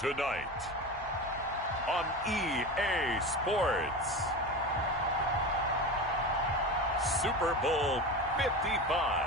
Tonight on EA Sports, Super Bowl 55.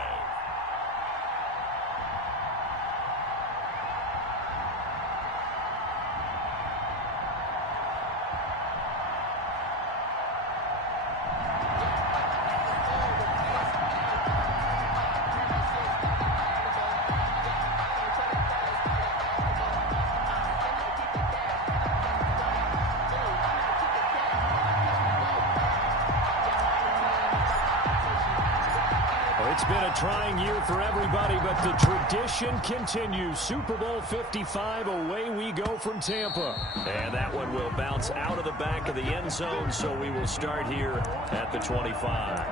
It's been a trying year for everybody, but the tradition continues. Super Bowl 55, away we go from Tampa. And that one will bounce out of the back of the end zone, so we will start here at the 25.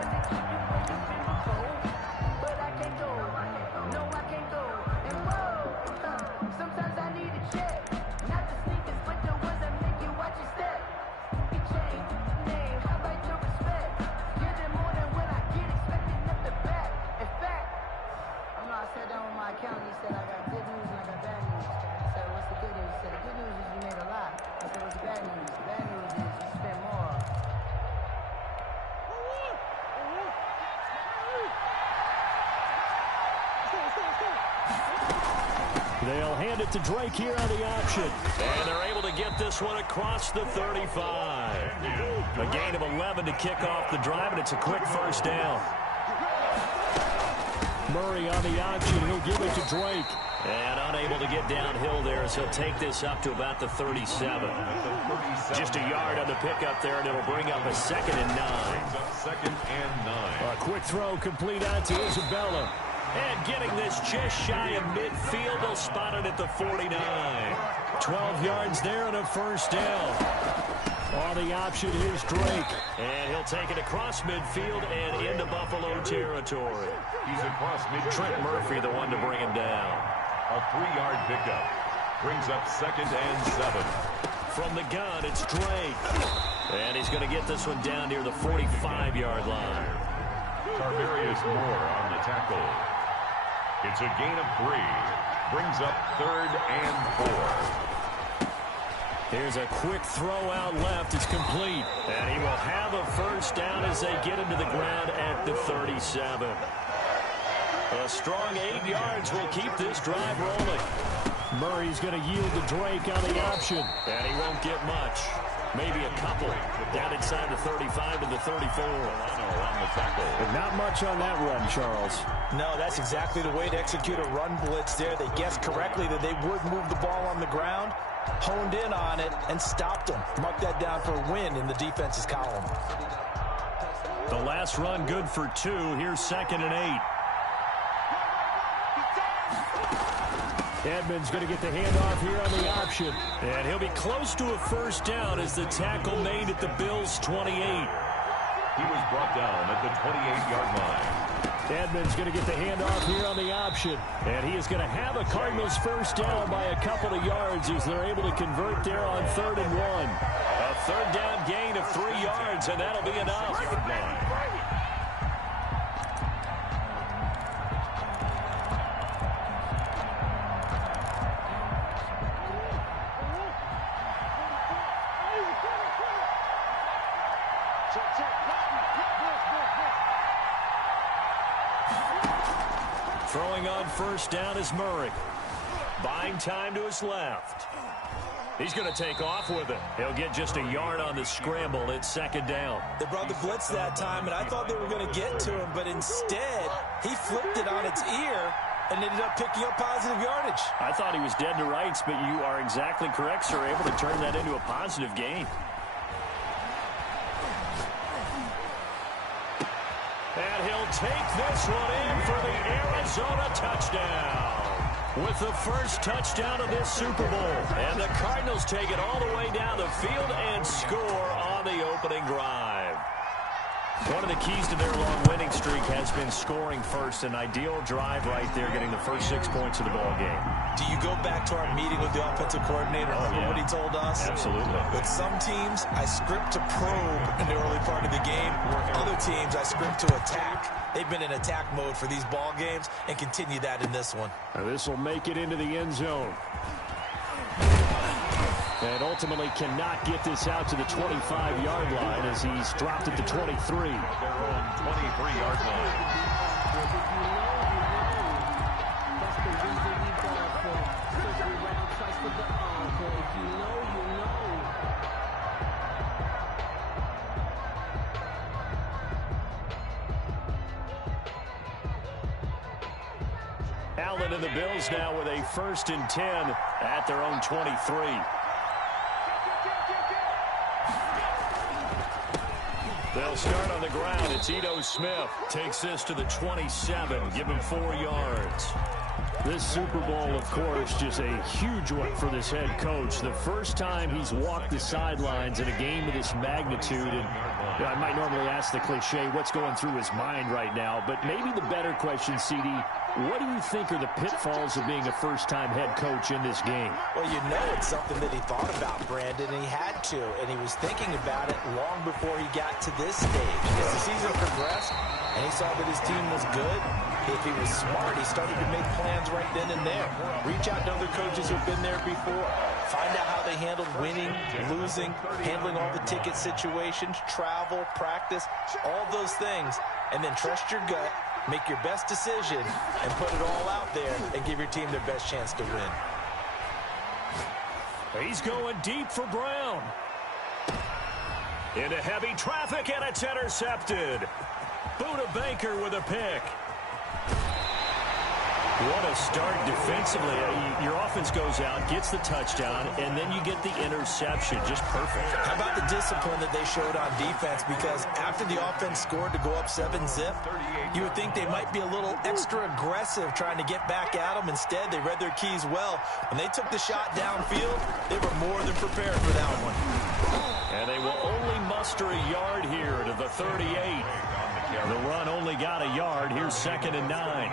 They'll hand it to Drake here on the option. And they're able to get this one across the 35. A gain of 11 to kick off the drive, and it's a quick first down. Murray on the option. He'll give it to Drake. And unable to get downhill there, so he'll take this up to about the 37. Just a yard on the pickup there, and it'll bring up a 2nd and 9. Second and 9. A quick throw complete out to Isabella. And getting this just shy of midfield, they'll spot it at the 49. 12 yards there and a first down. On the option, here's Drake. And he'll take it across midfield and into Buffalo territory. He's across midfield. Trent Murphy, the one to bring him down. A 3-yard pickup. Brings up 2nd and 7. From the gun, it's Drake. And he's going to get this one down near the 45-yard line. Tarvarius Moore on the tackle. It's a gain of 3. Brings up 3rd and 4. Here's a quick throw out left. It's complete. And he will have a first down as they get into the ground at the 37. A strong 8 yards will keep this drive rolling. Murray's going to yield to Drake on the option. And he won't get much. Maybe a couple. Down inside the 35 to the 34. On the tackle. But not much on that run, Charles. No, that's exactly the way to execute a run blitz there. They guessed correctly that they would move the ball on the ground, honed in on it, and stopped them. Mark that down for a win in the defense's column. The last run good for 2. Here's 2nd and 8. Edmonds going to get the handoff here on the option. And he'll be close to a first down as the tackle made at the Bills' 28. He was brought down at the 28-yard line. Edmonds going to get the handoff here on the option. And he is going to have a Cardinals first down by a couple of yards as they're able to convert there on 3rd and 1. A 3rd down gain of 3 yards, and that'll be enough. Throwing on first down is Murray. Buying time to his left. He's going to take off with it. He'll get just a yard on the scramble. It's 2nd down. They brought the blitz that time, and I thought they were going to get to him, but instead, he flipped it on its ear and ended up picking up positive yardage. I thought he was dead to rights, but you are exactly correct, sir. Able to turn that into a positive gain. And he'll take this one in for the Arizona touchdown. With the first touchdown of this Super Bowl. And the Cardinals take it all the way down the field and score on the opening drive. One of the keys to their long winning streak has been scoring first. An ideal drive right there, getting the first 6 points of the ball game. Do you go back to our meeting with the offensive coordinator? Remember what he told us? Absolutely. With some teams, I script to probe in the early part of the game. Other teams, I script to attack. They've been in attack mode for these ball games and continue that in this one. This will make it into the end zone. And ultimately cannot get this out to the 25-yard line as he's dropped at the 23. Their own 23-yard line. Allen and the Bills now with a 1st and 10 at their own 23. They'll start on the ground. It's Ito Smith. Takes this to the 27. Give him 4 yards. This Super Bowl, of course, just a huge one for this head coach. The first time he's walked the sidelines in a game of this magnitude. And I might normally ask the cliche, what's going through his mind right now? But maybe the better question, CD, what do you think are the pitfalls of being a first-time head coach in this game? Well, you know it's something that he thought about, Brandon, and he had to. And he was thinking about it long before he got to this stage. As the season progressed and he saw that his team was good, if he was smart, he started to make plans right then and there. Reach out to other coaches who've been there before. Find out how they handled winning, losing, handling all the ticket situations, travel, practice, all those things. And then trust your gut, make your best decision, and put it all out there and give your team their best chance to win. He's going deep for Brown. Into heavy traffic, and it's intercepted. Buda Baker with a pick. What a start defensively. Your offense goes out, gets the touchdown, and then you get the interception. Just perfect. How about the discipline that they showed on defense? Because after the offense scored to go up 7-zip, you would think they might be a little extra aggressive trying to get back at them. Instead, they read their keys well. When they took the shot downfield, they were more than prepared for that one. And they will only muster a yard here to the 38. The run only got a yard. Here's 2nd and 9.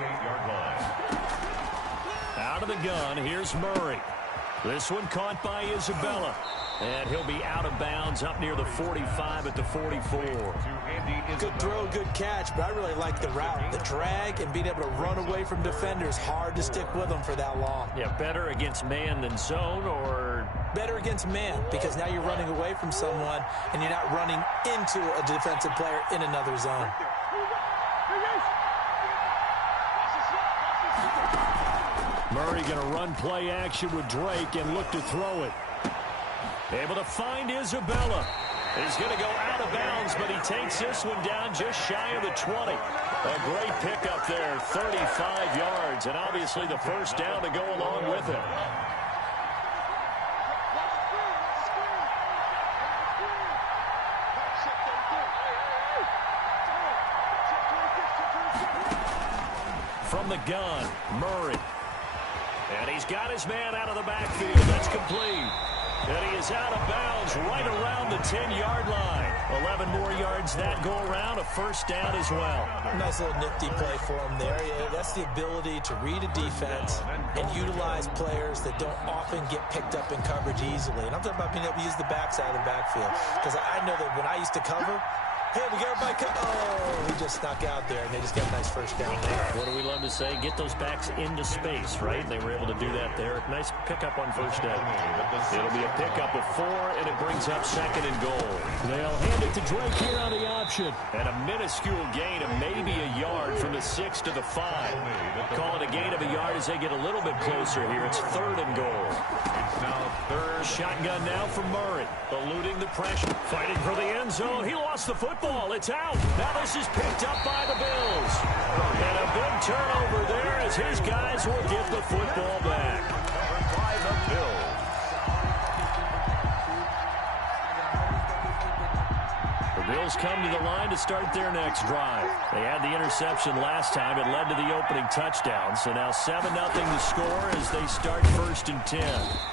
Out of the gun, here's Murray. This one caught by Isabella. And he'll be out of bounds up near the 45 at the 44. Good throw, good catch, but I really like the route. The drag and being able to run away from defenders. Hard to stick with them for that long. Yeah, better against man than zone, or better against man, because now you're running away from someone and you're not running into a defensive player in another zone. Murray going to run play action with Drake and look to throw it. Able to find Isabella. He's going to go out of bounds, but he takes this one down just shy of the 20. A great pickup there, 35 yards, and obviously the first down to go along with it. From the gun, Murray. And he's got his man out of the backfield. That's complete. And he is out of bounds right around the 10-yard line. 11 more yards that go around, a first down as well. Nice little nifty play for him there. Yeah, that's the ability to read a defense and utilize players that don't often get picked up in coverage easily. And I'm talking about being able to use the backside of the backfield. Because I know that when I used to cover, hey, we got everybody come. Oh, he just snuck out there, and they just got a nice first down there. What do we love to say? Get those backs into space, right? They were able to do that there. Nice pickup on first down. It'll be a pickup of 4, and it brings up 2nd and goal. They'll hand it to Drake here on the option. And a minuscule gain of maybe a yard from the 6 to the 5. Call it a gain of a yard as they get a little bit closer here. It's 3rd and goal. It's now 3rd. Shotgun now for Murray. Eluding the pressure. Fighting for the end zone. He lost the football. It's out. Now this is picked up by the Bills. And a big turnover there as his guys will get the football back. By the Bills. The Bills come to the line to start their next drive. They had the interception last time. It led to the opening touchdown. So now 7-0 to score as they start 1st and 10.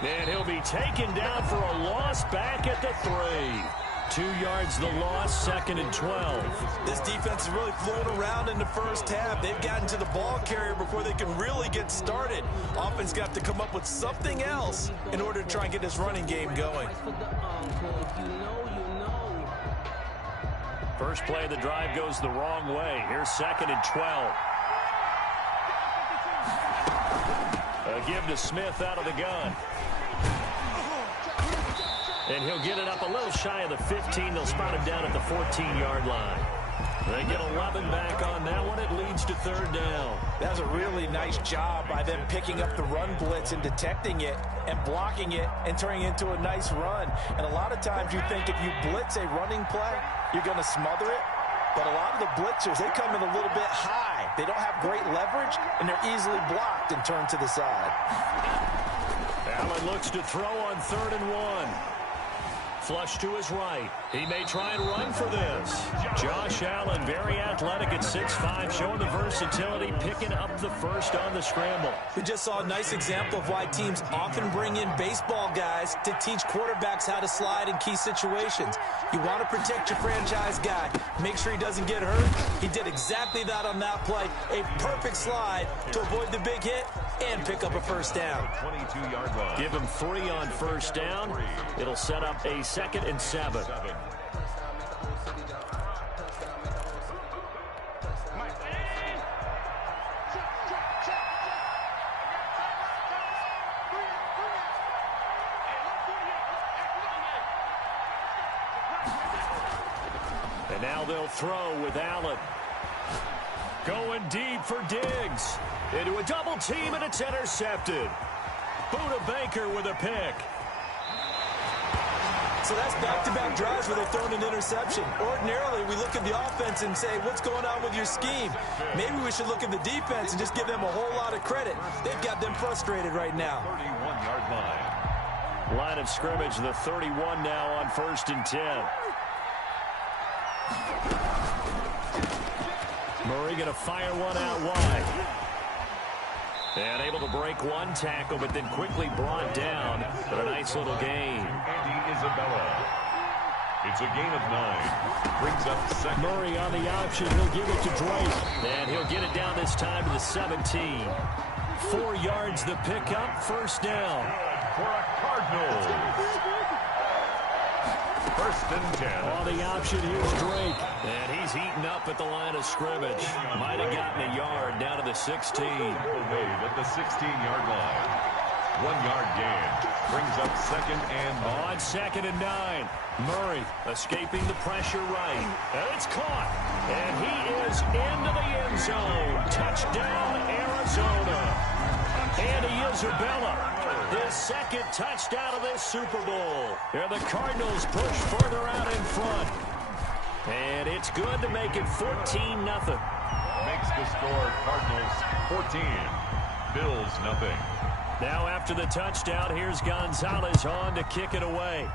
And he'll be taken down for a loss back at the 3. 2 yards the loss, 2nd and 12. This defense is really flown around in the first half. They've gotten to the ball carrier before they can really get started. Offense got to come up with something else in order to try and get this running game going. First play of the drive goes the wrong way. Here's 2nd and 12. A give to Smith out of the gun. And he'll get it up a little shy of the 15. They'll spot him down at the 14-yard line. They get 11 back on that one. It leads to third down. That's a really nice job by them picking up the run blitz and detecting it and blocking it and turning it into a nice run. And a lot of times you think if you blitz a running play, you're going to smother it. But a lot of the blitzers, they come in a little bit high. They don't have great leverage, and they're easily blocked and turned to the side. Allen looks to throw on 3rd and 1. Flush to his right. He may try and run for this. Josh Allen, very athletic at 6'5", showing the versatility, picking up the first on the scramble. We just saw a nice example of why teams often bring in baseball guys to teach quarterbacks how to slide in key situations. You want to protect your franchise guy. Make sure he doesn't get hurt. He did exactly that on that play. A perfect slide to avoid the big hit and pick up a first down. 22-yard line. Give him 3 on first down. It'll set up a 2nd and 7. And now they'll throw with Allen. Going deep for Diggs. Into a double team, and it's intercepted. Buda Baker with a pick. So that's back-to-back drives where they're throwing an interception. Ordinarily, we look at the offense and say, what's going on with your scheme? Maybe we should look at the defense and just give them a whole lot of credit. They've got them frustrated right now. 31-yard line. Line of scrimmage, the 31 now on 1st and 10. Murray going to fire one out wide. And able to break one tackle, but then quickly brought down. But a nice little gain. Andy Isabella. It's a gain of 9. Brings up 2nd. Murray on the option. He'll give it to Drake. And he'll get it down this time to the 17. 4 yards the pickup, first down. For a Cardinals. 1st and 10. On the option, here's Drake. And he's heating up at the line of scrimmage. Might have gotten a yard down to the 16. Wade at the 16-yard line. 1-yard gain. Brings up 2nd and 9. On 2nd and 9. Murray escaping the pressure right. And it's caught. And he is into the end zone. Touchdown, Arizona. Andy Isabella. His 2nd touchdown of this Super Bowl. And the Cardinals push further out in front. And it's good to make it 14-0. Makes the score Cardinals 14. Bills nothing. Now after the touchdown, here's Gonzalez on to kick it away.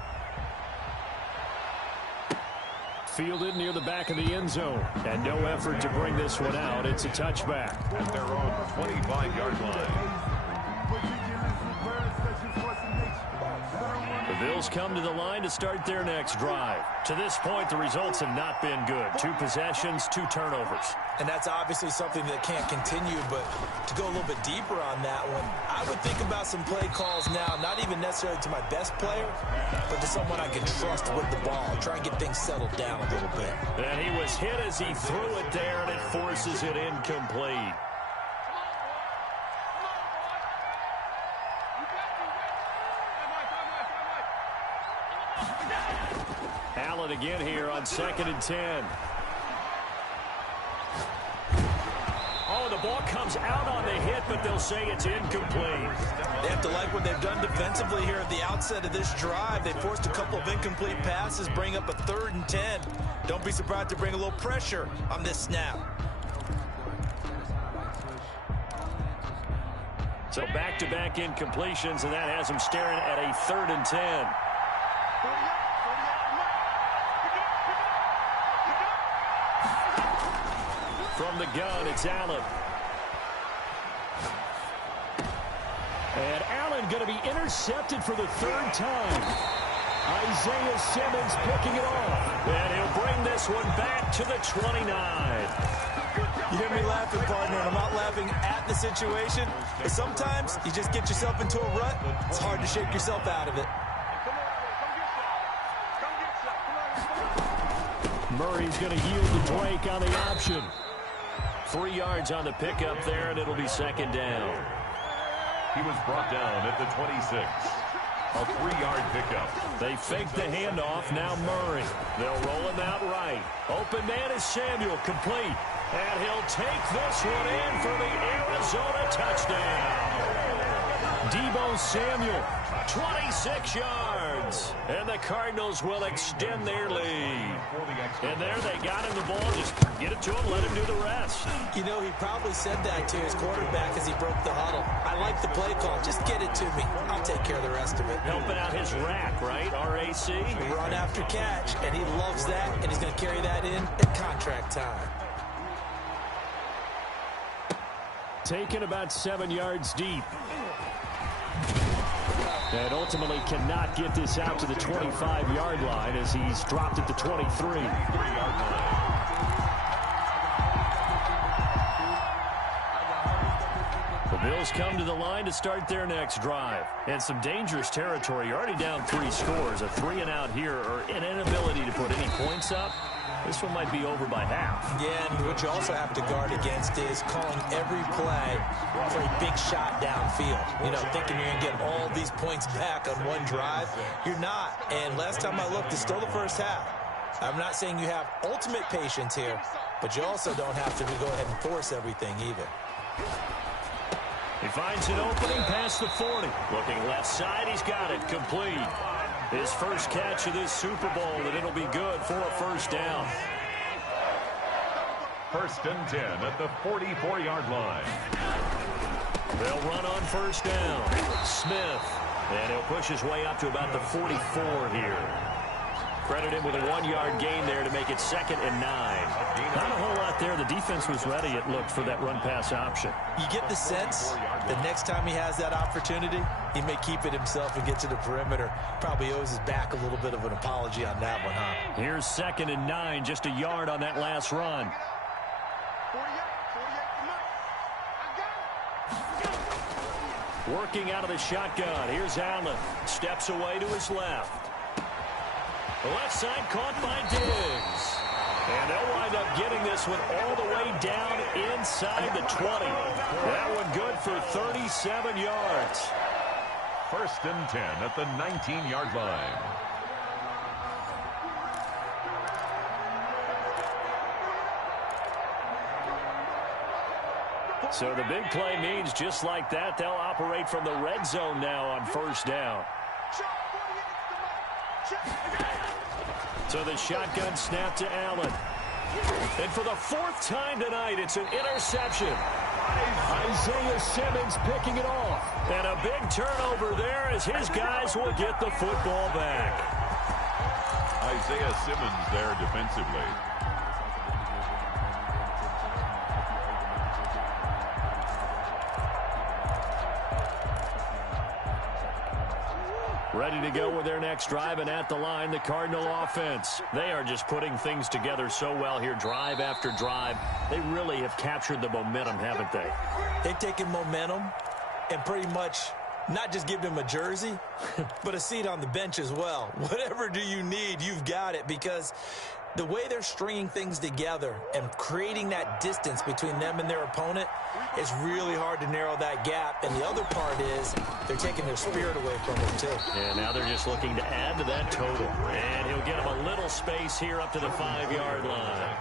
Fielded near the back of the end zone. And no effort to bring this one out. It's a touchback. At their own 25-yard line. The Bills come to the line to start their next drive. To this point, the results have not been good. 2 possessions, 2 turnovers. And that's obviously something that can't continue, but to go a little bit deeper on that one, I would think about some play calls now, not even necessarily to my best player, but to someone I can trust with the ball. Try and get things settled down a little bit. And he was hit as he threw it there, and it forces it incomplete. Allen again here on 2nd and 10. Oh, the ball comes out on the hit, but they'll say it's incomplete. They have to like what they've done defensively here at the outset of this drive. They forced a couple of incomplete passes, bring up a 3rd and 10. Don't be surprised to bring a little pressure on this snap. So back-to-back incompletions, and that has them staring at a 3rd and 10. From the gun, it's Allen. And Allen going to be intercepted for the 3rd time. Isaiah Simmons picking it off. And he'll bring this one back to the 29. You hear me laughing, partner, and I'm not laughing at the situation. But sometimes you just get yourself into a rut. It's hard to shake yourself out of it. Murray's going to yield to Drake on the option. 3 yards on the pickup there, and it'll be 2nd down. He was brought down at the 26. A 3-yard pickup. They fake the handoff. Now Murray. They'll roll him out right. Open man is Samuel. Complete. And he'll take this one in for the Arizona touchdown. Deebo Samuel, 26 yards. And the Cardinals will extend their lead. And there they got him the ball. Just get it to him, let him do the rest. You know, he probably said that to his quarterback as he broke the huddle. I like the play call. Just get it to me. I'll take care of the rest of it. Helping out his rack, right? R-A-C? Run after catch, and he loves that, and he's going to carry that in at contract time. Taken about 7 yards deep. And ultimately cannot get this out to the 25-yard line as he's dropped at the 23. 3-yard line. The Bills come to the line to start their next drive. And some dangerous territory. You're already down 3 scores. A 3-and-out here, or an inability to put any points up. This one might be over by half. Yeah, and what you also have to guard against is calling every play for a big shot downfield. You know, thinking you're going to get all these points back on one drive. You're not. And last time I looked, it's still the first half. I'm not saying you have ultimate patience here, but you also don't have to go ahead and force everything either. He finds an opening past the 40. Looking left side, he's got it. Complete. His first catch of this Super Bowl, and it'll be good for a first down. 1st and 10 at the 44-yard line. They'll run on first down. Smith. And he'll push his way up to about the 44 here. Credit him with a 1-yard gain there to make it 2nd and 9. Not a whole lot there. The defense was ready, it looked, for that run-pass option. You get the sense the next time he has that opportunity, he may keep it himself and get to the perimeter. Probably owes his back a little bit of an apology on that one, huh? Here's 2nd and 9, just a yard on that last run. Working out of the shotgun. Here's Allen. Steps away to his left. The left side caught by Diggs. And they'll wind up getting this one all the way down inside the 20. That one good for 37 yards. 1st and 10 at the 19-yard line. So the big play means just like that, they'll operate from the red zone now on first down. So the shotgun snap to Allen. And for the 4th time tonight, it's an interception. Isaiah Simmons picking it off. And a big turnover there as his guys will get the football back. Isaiah Simmons there defensively. Ready to go with their next drive, and at the line, the Cardinal offense. They are just putting things together so well here, drive after drive. They really have captured the momentum, haven't they? They've taken momentum and pretty much not just give them a jersey, but a seat on the bench as well. Whatever do you need, you've got it, because the way they're stringing things together and creating that distance between them and their opponent is really hard to narrow that gap. And the other part is they're taking their spirit away from them, too. And now they're just looking to add to that total. And he'll get him a little space here up to the 5-yard line.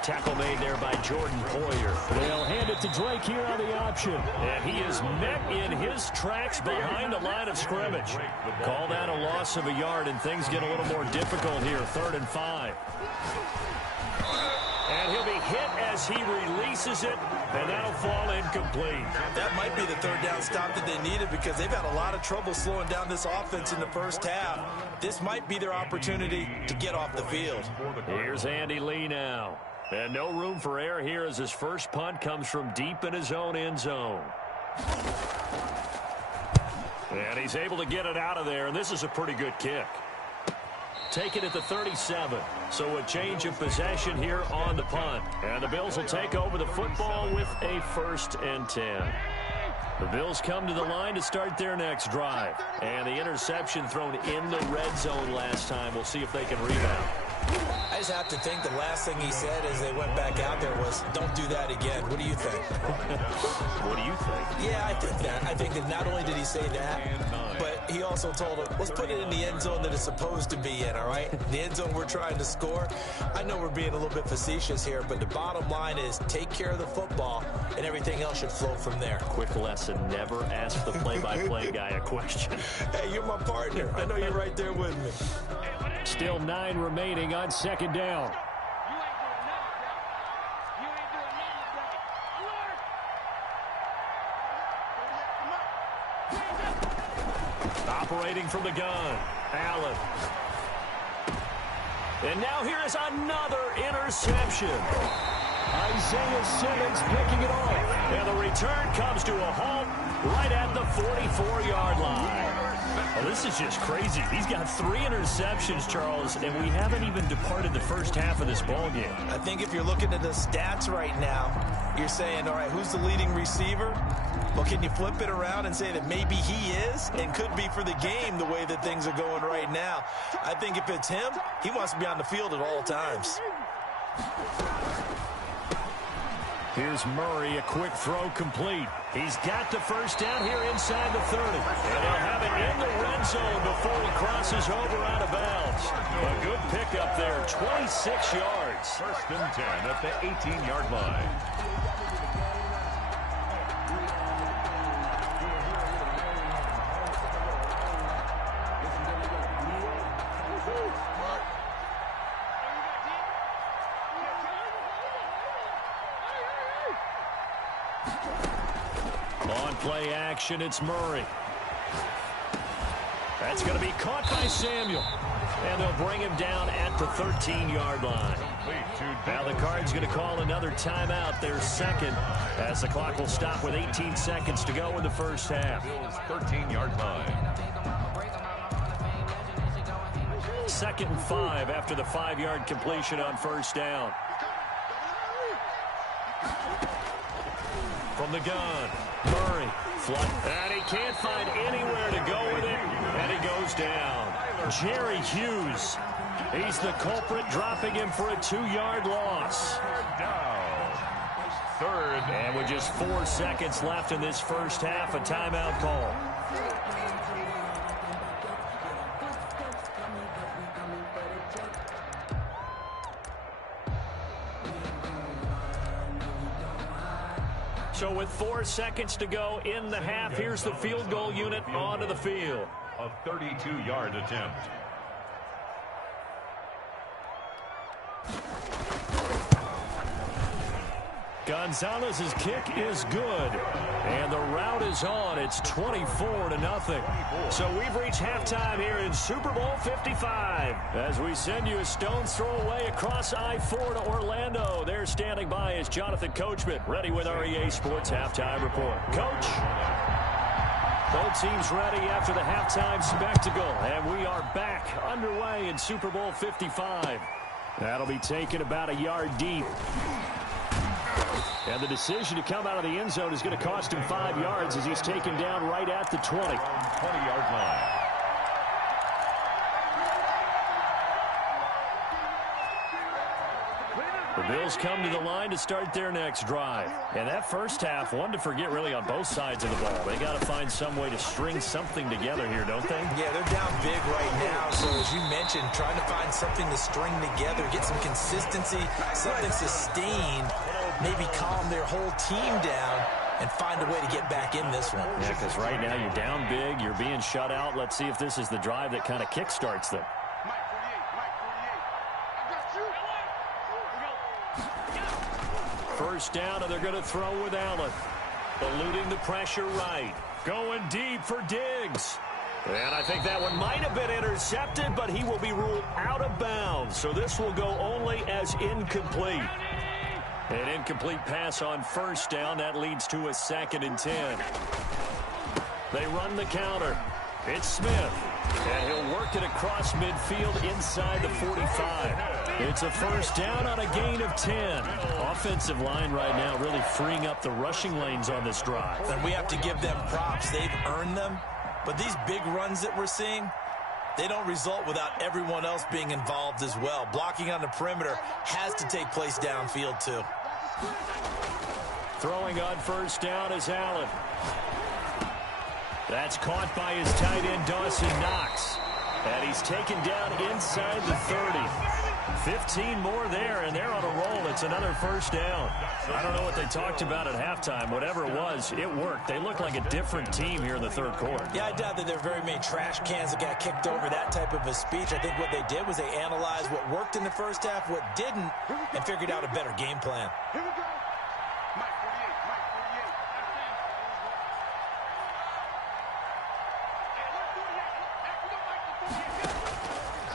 Tackle made there by Jordan Poyer. They'll hand it to Drake here on the option. And he is met in his tracks behind the line of scrimmage. Call that a loss of a yard, and things get a little more difficult here. 3rd and 5. And he'll be hit as he releases it, and that'll fall incomplete. That might be the 3rd down stop that they needed, because they've had a lot of trouble slowing down this offense in the first half. This might be their opportunity to get off the field. Here's Andy Lee now. And no room for error here as his first punt comes from deep in his own end zone. And he's able to get it out of there, and this is a pretty good kick. Take it at the 37. So a change of possession here on the punt. And the Bills will take over the football with a 1st and 10. The Bills come to the line to start their next drive. And the interception thrown in the red zone last time. We'll see if they can rebound. I just have to think the last thing he said as they went back out there was, don't do that again. What do you think? What do you think? Yeah, I think that. I think that not only did he say that, but he also told him, let's put it in the end zone that it's supposed to be in, all right? The end zone we're trying to score. I know we're being a little bit facetious here, but the bottom line is take care of the football, and everything else should flow from there. Quick lesson, never ask the play-by-play guy a question. Hey, you're my partner. I know you're right there with me. Still 9 remaining on second down. Operating from the gun, Allen. And now here is another interception. Isaiah Simmons picking it off. And the return comes to a halt right at the 44-yard line. Well, this is just crazy. He's got 3 interceptions, Charles, and we haven't even departed the first half of this ballgame. I think if you're looking at the stats right now, you're saying, all right, who's the leading receiver? Well, can you flip it around and say that maybe he is and could be for the game the way that things are going right now? I think if it's him, he wants to be on the field at all times. Here's Murray, a quick throw complete. He's got the first down here inside the 30. And he'll have it in the red zone before he crosses over out of bounds. A good pickup there, 26 yards. First and 10 at the 18-yard line. On play action, it's Murray. That's going to be caught by Samuel. And they'll bring him down at the 13-yard line. Now the Cards going to call another timeout, their second, as the clock will stop with 18 seconds to go in the first half. 13-yard line. 2nd and 5 after the 5-yard completion on first down. From the gun, Murray, and he can't find anywhere to go with it, and he goes down. Jerry Hughes, he's the culprit, dropping him for a 2-yard loss. Down. 3rd. And with just 4 seconds left in this first half, a timeout call. So with 4 seconds to go in the half, here's the field goal unit onto the field. A 32-yard attempt. Gonzalez's kick is good. And the route is on. It's 24-0. So we've reached halftime here in Super Bowl 55. As we send you a stone's throw away across I-4 to Orlando. There standing by is Jonathan Coachman, ready with our EA Sports Halftime Report. Coach? Both teams ready after the halftime spectacle. And we are back underway in Super Bowl 55. That'll be taken about a yard deep. And the decision to come out of the end zone is going to cost him 5 yards as he's taken down right at the 20. 20-yard line. The Bills come to the line to start their next drive. And that first half, one to forget really on both sides of the ball. They got to find some way to string something together here, don't they? Yeah, they're down big right now. So as you mentioned, trying to find something to string together, get some consistency, something sustained, maybe calm their whole team down and find a way to get back in this one. Yeah, because right now you're down big, you're being shut out. Let's see if this is the drive that kind of kickstarts them. First down, and they're going to throw with Allen. Eluding the pressure right. Going deep for Diggs. And I think that one might have been intercepted, but he will be ruled out of bounds. So this will go only as incomplete. An incomplete pass on first down. That leads to a 2nd and 10. They run the counter. It's Smith. And he'll work it across midfield inside the 45. It's a first down on a gain of 10. Offensive line right now really freeing up the rushing lanes on this drive. And we have to give them props. They've earned them. But these big runs that we're seeing, they don't result without everyone else being involved as well. Blocking on the perimeter has to take place downfield too. Throwing on first down is Allen. That's caught by his tight end, Dawson Knox. And he's taken down inside the 30. 15 more there, and they're on a roll. It's another first down. I don't know what they talked about at halftime. Whatever it was, it worked. They look like a different team here in the third quarter. Yeah, I doubt that there are very many trash cans that got kicked over, that type of a speech. I think what they did was they analyzed what worked in the first half, what didn't, and figured out a better game plan. Here we go. Mike 48, Mike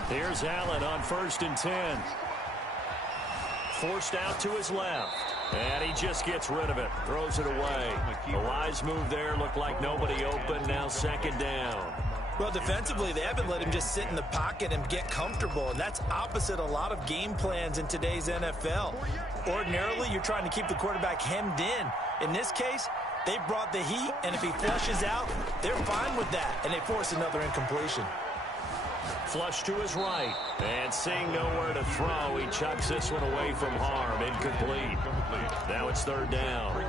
48. Here's Allen on 1st and 10. Forced out to his left. And he just gets rid of it. Throws it away. A wise move there. Looked like nobody open. Now 2nd down. Well, defensively, they haven't let him just sit in the pocket and get comfortable, and that's opposite a lot of game plans in today's NFL. Ordinarily, you're trying to keep the quarterback hemmed in. In this case, they brought the heat, and if he flushes out, they're fine with that, and they force another incompletion. Flush to his right. And seeing nowhere to throw, he chucks this one away from harm. Incomplete. Now it's 3rd down.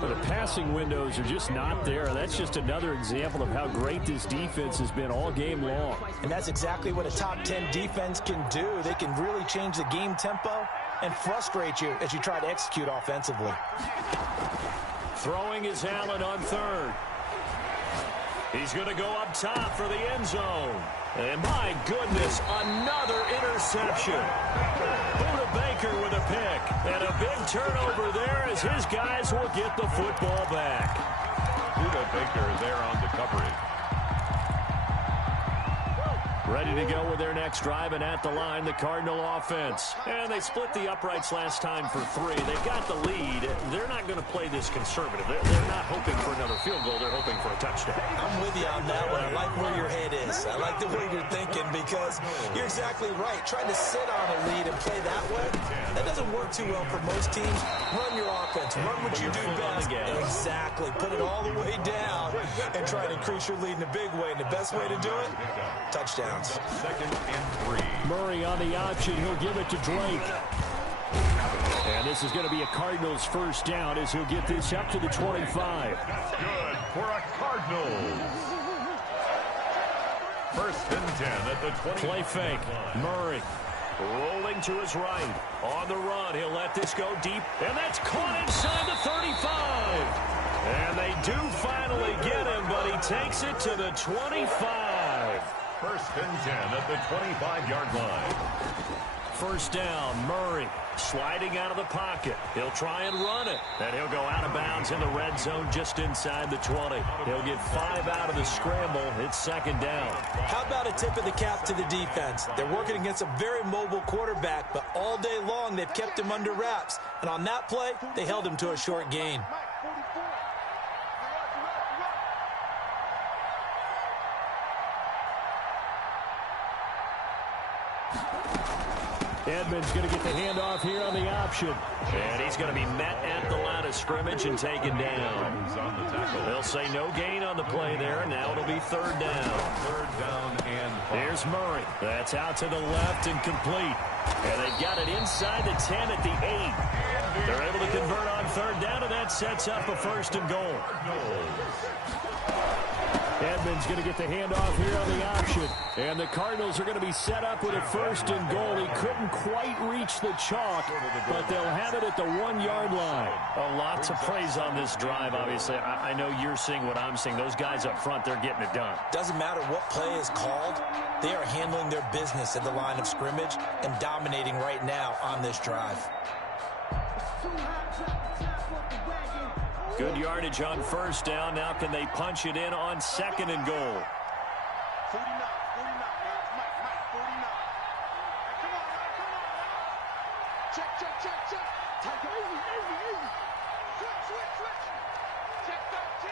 The passing windows are just not there. That's just another example of how great this defense has been all game long. And that's exactly what a top 10 defense can do. They can really change the game tempo and frustrate you as you try to execute offensively. Throwing is Allen on 3rd. He's going to go up top for the end zone. And my goodness, another interception. Buda Baker with a pick. And a big turnover there as his guys will get the football back. Buda Baker there on the coverage. Ready to go with their next drive, and at the line, the Cardinal offense. And they split the uprights last time for 3. They got the lead. They're not going to play this conservative. They're not hoping for another field goal. They're hoping for a touchdown. I'm with you on that one. I like where your head is. I like the way you're thinking because you're exactly right. Trying to sit on a lead and play that way, that doesn't work too well for most teams. Run your offense. Run what you do best. Exactly. Put it all the way down and try to increase your lead in a big way. And the best way to do it, touchdown. 2nd and 3. Murray on the option. He'll give it to Drake. And this is going to be a Cardinals first down as he'll get this up to the 25. That's good for a Cardinals. 1st and 10 at the 20. Play fake. Murray rolling to his right. On the run. He'll let this go deep. And that's caught inside the 35. And they do finally get him, but he takes it to the 25. 1st and 10 at the 25-yard line. 1st down, Murray sliding out of the pocket. He'll try and run it. And he'll go out of bounds in the red zone just inside the 20. He'll get 5 out of the scramble. It's 2nd down. How about a tip of the cap to the defense? They're working against a very mobile quarterback, but all day long they've kept him under wraps. And on that play, they held him to a short gain. Edmonds going to get the handoff here on the option. And he's going to be met at the line of scrimmage and taken down. They'll say no gain on the play there. Now it'll be 3rd down. 3rd down and 5. Here's Murray. That's out to the left and complete. And they've got it inside the 10 at the 8. They're able to convert on 3rd down, and that sets up a 1st and goal. Edmonds going to get the handoff here on the option. And the Cardinals are going to be set up with a 1st and goal. He couldn't quite reach the chalk, but they'll have it at the 1-yard line. Oh, lots of praise on this drive, obviously. I know you're seeing what I'm seeing. Those guys up front, they're getting it done. Doesn't matter what play is called. They are handling their business at the line of scrimmage and dominating right now on this drive. Good yardage on 1st down. Now can they punch it in on 2nd and goal? 49, Mike 49. Hey, come on. Check. Take it easy. Switch. Check 13.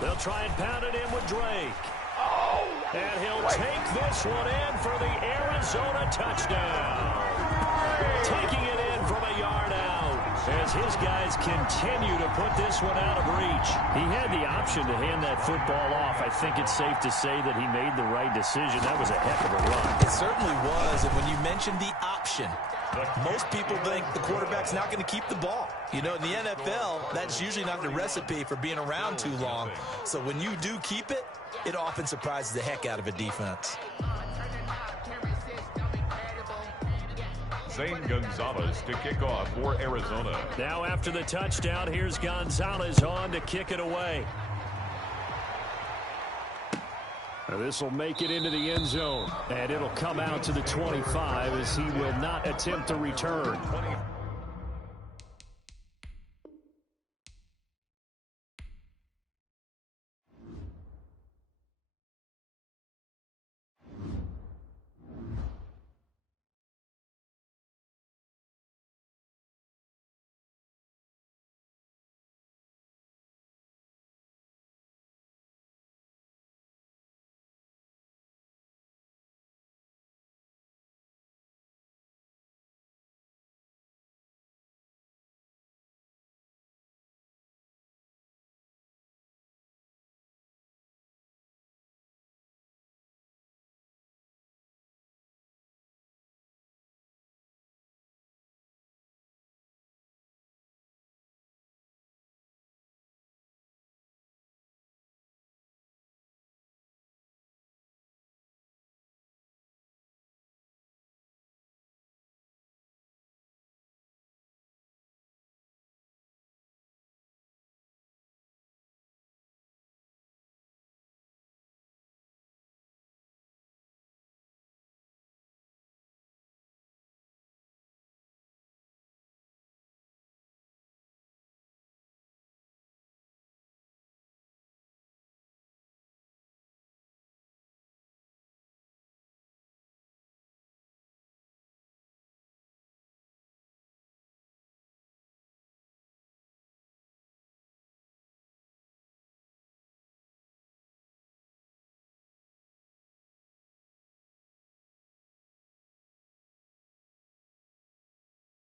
They'll try and pound it in with Drake. And he'll take this one in for the Arizona touchdown. Taking it in from a yard out. And as his guys continue to put this one out of reach. He had the option to hand that football off. I think it's safe to say that he made the right decision. That was a heck of a run. It certainly was, and when you mentioned the option, most people think the quarterback's not going to keep the ball. You know, in the NFL, that's usually not the recipe for being around too long. So when you do keep it, it often surprises the heck out of a defense. Zane Gonzalez to kick off for Arizona. Now after the touchdown, here's Gonzalez on to kick it away. This will make it into the end zone, and it'll come out to the 25 as he will not attempt to return.